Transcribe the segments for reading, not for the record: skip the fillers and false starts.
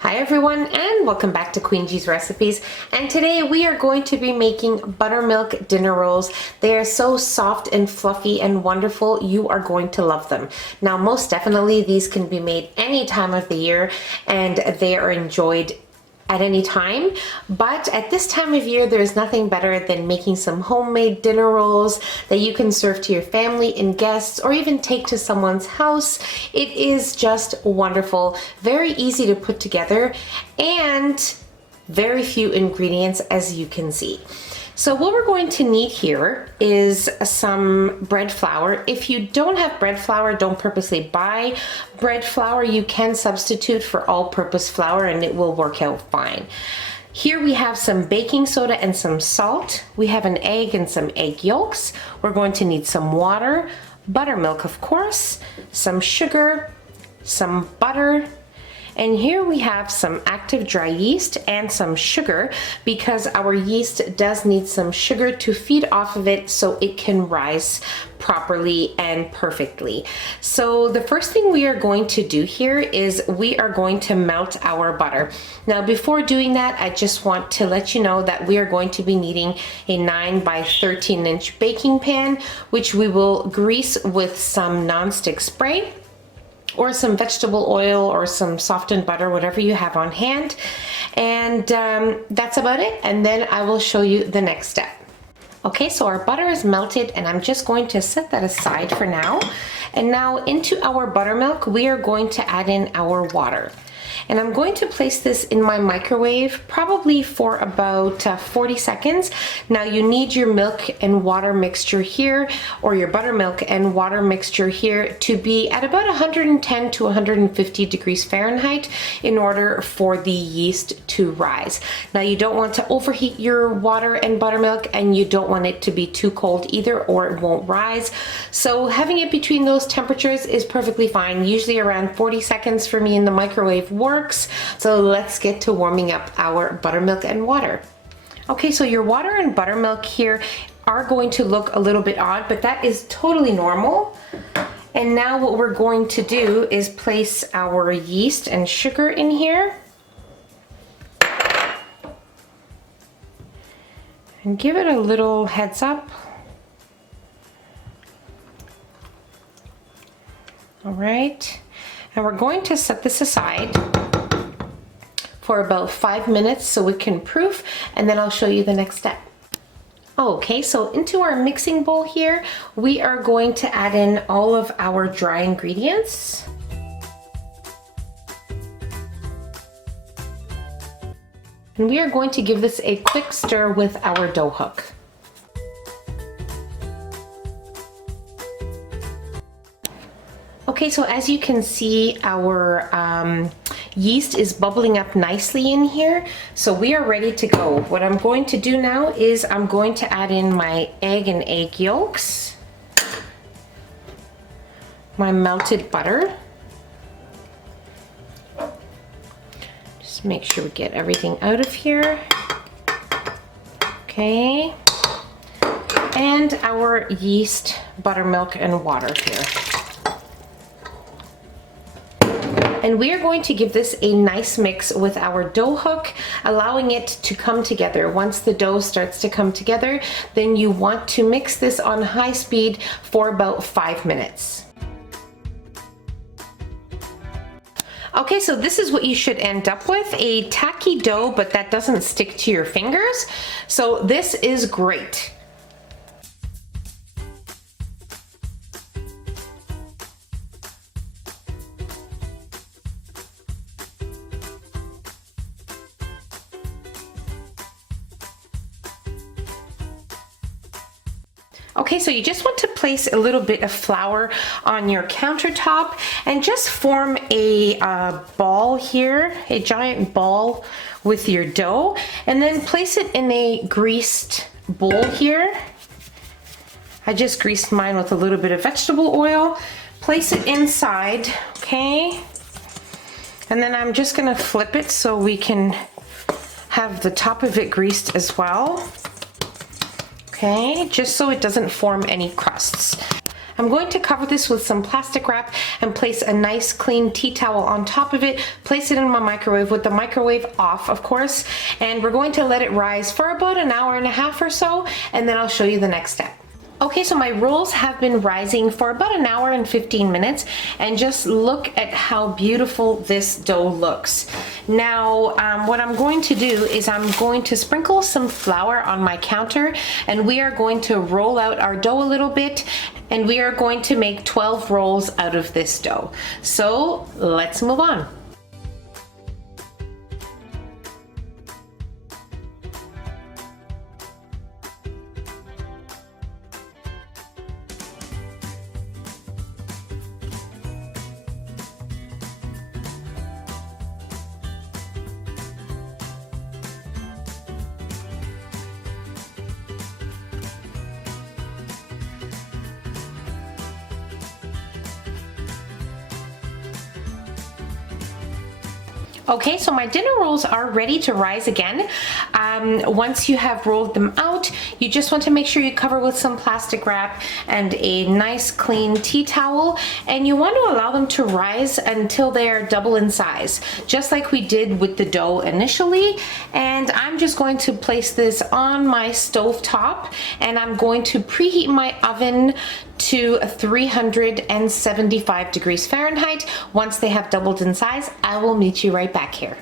Hi everyone, and welcome back to Queen G's Recipes. And today we are going to be making buttermilk dinner rolls. They are so soft and fluffy and wonderful. You are going to love them. Now, most definitely these can be made any time of the year and they are enjoyed at any time, but at this time of year there's nothing better than making some homemade dinner rolls that you can serve to your family and guests or even take to someone's house. It is just wonderful, very easy to put together, and very few ingredients, as you can see. So what we're going to need here is some bread flour. If you don't have bread flour, don't purposely buy bread flour. You can substitute for all-purpose flour and it will work out fine. Here we have some baking soda and some salt. We have an egg and some egg yolks. We're going to need some water, buttermilk of course, some sugar, some butter, and here we have some active dry yeast and some sugar because our yeast does need some sugar to feed off of it so it can rise properly and perfectly. So the first thing we are going to do here is we are going to melt our butter. Now before doing that, I just want to let you know that we are going to be needing a 9 by 13 inch baking pan, which we will grease with some nonstick spray or some vegetable oil or some softened butter, whatever you have on hand. And that's about it. And then I will show you the next step. Okay, so our butter is melted and I'm just going to set that aside for now. And now into our buttermilk, we are going to add in our water. And I'm going to place this in my microwave probably for about 40 seconds. Now you need your milk and water mixture here, or your buttermilk and water mixture here, to be at about 110 to 150 degrees Fahrenheit in order for the yeast to rise. Now you don't want to overheat your water and buttermilk, and you don't want it to be too cold either or it won't rise. So having it between those temperatures is perfectly fine. Usually around 40 seconds for me in the microwave works. So let's get to warming up our buttermilk and water. Okay, so your water and buttermilk here are going to look a little bit odd, but that is totally normal. And now what we're going to do is place our yeast and sugar in here. And give it a little heads up. All right, and we're going to set this aside for about 5 minutes so we can proof, and then I'll show you the next step. Okay, so into our mixing bowl here, we are going to add in all of our dry ingredients. And we are going to give this a quick stir with our dough hook. Okay, so as you can see, our yeast is bubbling up nicely in here, so we are ready to go. What I'm going to do now is I'm going to add in my egg and egg yolks, my melted butter. Just make sure we get everything out of here. Okay, and our yeast, buttermilk, and water here. And we are going to give this a nice mix with our dough hook, allowing it to come together. Once the dough starts to come together, then you want to mix this on high speed for about 5 minutes. Okay, so this is what you should end up with, a tacky dough, but that doesn't stick to your fingers. So this is great. Okay, so you just want to place a little bit of flour on your countertop and just form a ball here, a giant ball with your dough, and then place it in a greased bowl here. I just greased mine with a little bit of vegetable oil. Place it inside, okay? And then I'm just gonna flip it so we can have the top of it greased as well. Okay, just so it doesn't form any crusts. I'm going to cover this with some plastic wrap and place a nice clean tea towel on top of it, place it in my microwave with the microwave off, of course, and we're going to let it rise for about an hour and a half or so, and then I'll show you the next step. Okay, so my rolls have been rising for about an hour and 15 minutes, and just look at how beautiful this dough looks. Now, what I'm going to do is I'm going to sprinkle some flour on my counter, and we are going to roll out our dough a little bit, and we are going to make 12 rolls out of this dough. So let's move on. Okay, so my dinner rolls are ready to rise again. Once you have rolled them out, you just want to make sure you cover with some plastic wrap and a nice clean tea towel, and you want to allow them to rise until they are double in size, just like we did with the dough initially. And I'm just going to place this on my stove top, and I'm going to preheat my oven to 375 degrees Fahrenheit. Once they have doubled in size, I will meet you right back here.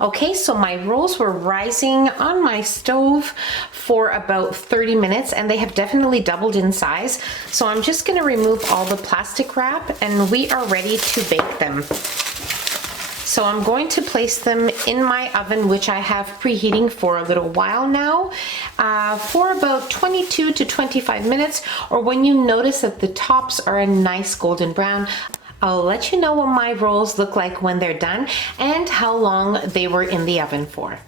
Okay, so my rolls were rising on my stove for about 30 minutes, and they have definitely doubled in size. So I'm just gonna remove all the plastic wrap, and we are ready to bake them. So I'm going to place them in my oven, which I have preheating for a little while now, for about 22 to 25 minutes, or when you notice that the tops are a nice golden brown. I'll let you know what my rolls look like when they're done and how long they were in the oven for.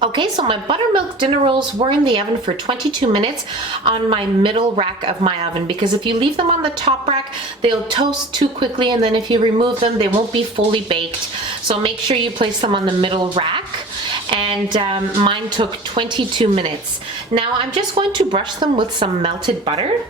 Okay, so my buttermilk dinner rolls were in the oven for 22 minutes on my middle rack of my oven, because if you leave them on the top rack, they'll toast too quickly, and then if you remove them, they won't be fully baked. So make sure you place them on the middle rack, and mine took 22 minutes. Now I'm just going to brush them with some melted butter.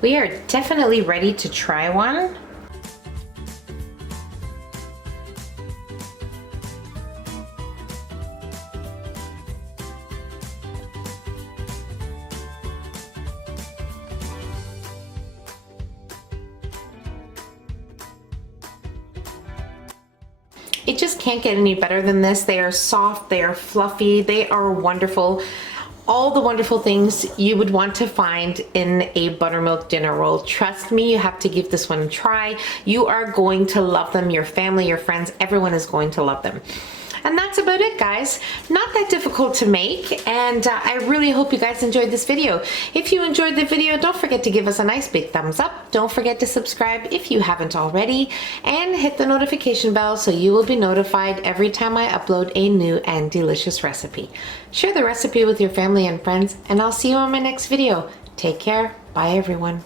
We are definitely ready to try one. It just can't get any better than this. They are soft, they are fluffy, they are wonderful. All the wonderful things you would want to find in a buttermilk dinner roll. Trust me, you have to give this one a try. You are going to love them. Your family, your friends, everyone is going to love them. And that's about it, guys. Not that difficult to make, and I really hope you guys enjoyed this video. If you enjoyed the video, don't forget to give us a nice big thumbs up. Don't forget to subscribe if you haven't already, and hit the notification bell so you will be notified every time I upload a new and delicious recipe. Share the recipe with your family and friends, and I'll see you on my next video. Take care. Bye, everyone.